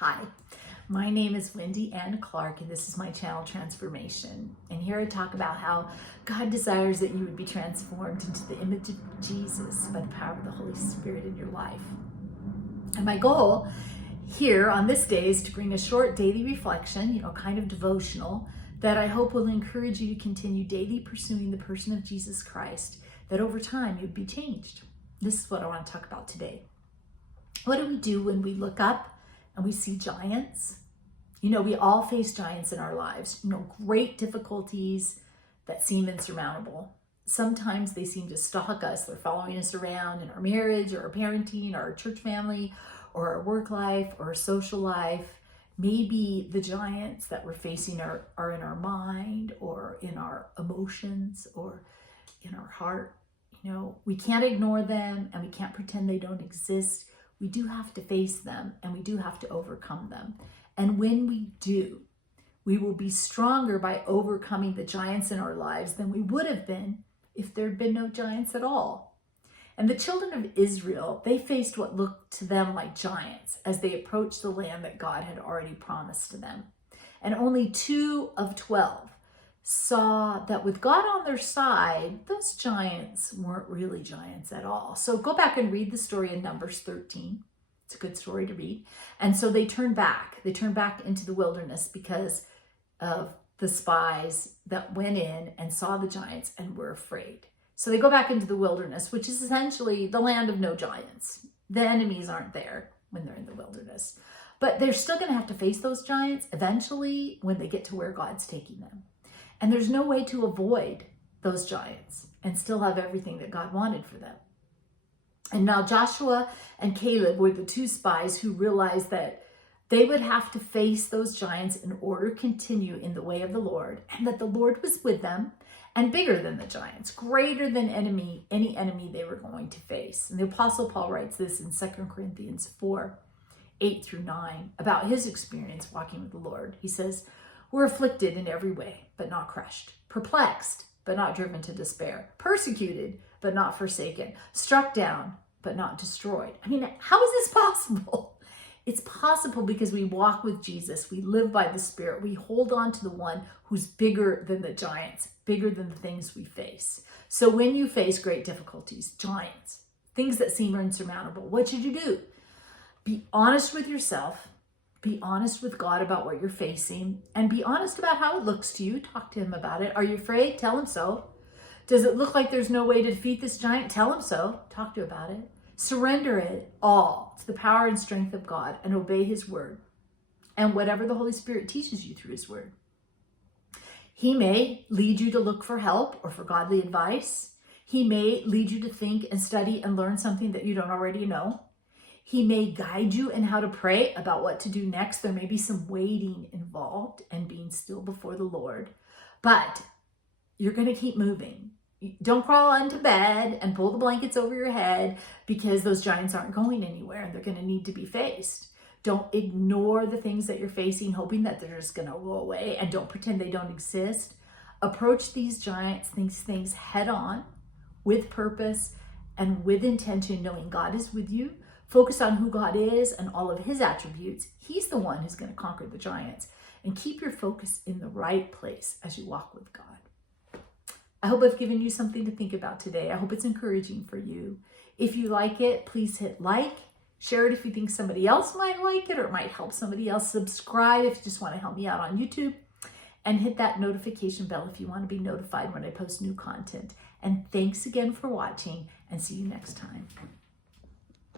Hi, my name is Wendy Ann Clark, and this is my channel Transformation. And here I talk about how God desires that you would be transformed into the image of Jesus by the power of the Holy Spirit in your life. And my goal here on this day is to bring a short daily reflection, kind of devotional, that I hope will encourage you to continue daily pursuing the person of Jesus Christ, that over time you'd be changed. This is what I want to talk about today. What do we do when we look up and we see giants? We all face giants in our lives, great difficulties that seem insurmountable. Sometimes they seem to stalk us. They're following us around in our marriage or our parenting or our church family or our work life or our social life. Maybe the giants that we're facing are in our mind or in our emotions or in our heart. We can't ignore them and we can't pretend they don't exist. We do have to face them and we do have to overcome them. And when we do, we will be stronger by overcoming the giants in our lives than we would have been if there had been no giants at all. And the children of Israel, they faced what looked to them like giants as they approached the land that God had already promised to them. And only 2 of 12 saw that with God on their side, those giants weren't really giants at all. So go back and read the story in Numbers 13. It's a good story to read. And so they turned back. They turned back into the wilderness because of the spies that went in and saw the giants and were afraid. So they go back into the wilderness, which is essentially the land of no giants. The enemies aren't there when they're in the wilderness. But they're still going to have to face those giants eventually when they get to where God's taking them. And there's no way to avoid those giants and still have everything that God wanted for them. And now Joshua and Caleb were the 2 spies who realized that they would have to face those giants in order to continue in the way of the Lord, and that the Lord was with them and bigger than the giants, greater than any enemy they were going to face. And the Apostle Paul writes this in 2 Corinthians 4, 8 through 9, about his experience walking with the Lord. He says, "We're afflicted in every way, but not crushed, perplexed, but not driven to despair, persecuted, but not forsaken, struck down, but not destroyed." I mean, how is this possible? It's possible because we walk with Jesus. We live by the Spirit. We hold on to the one who's bigger than the giants, bigger than the things we face. So when you face great difficulties, giants, things that seem insurmountable, what should you do? Be honest with yourself. Be honest with God about what you're facing, and be honest about how it looks to you. Talk to him about it. Are you afraid? Tell him so. Does it look like there's no way to defeat this giant? Tell him so. Talk to him about it. Surrender it all to the power and strength of God and obey his word and whatever the Holy Spirit teaches you through his word. He may lead you to look for help or for godly advice. He may lead you to think and study and learn something that you don't already know. He may guide you in how to pray about what to do next. There may be some waiting involved and being still before the Lord, but you're going to keep moving. Don't crawl into bed and pull the blankets over your head because those giants aren't going anywhere and they're going to need to be faced. Don't ignore the things that you're facing, hoping that they're just going to go away, and don't pretend they don't exist. Approach these giants, these things head on with purpose and with intention, knowing God is with you. Focus on who God is and all of his attributes. He's the one who's going to conquer the giants. And keep your focus in the right place as you walk with God. I hope I've given you something to think about today. I hope it's encouraging for you. If you like it, please hit like. Share it if you think somebody else might like it or it might help somebody else. Subscribe if you just want to help me out on YouTube. And hit that notification bell if you want to be notified when I post new content. And thanks again for watching, and see you next time.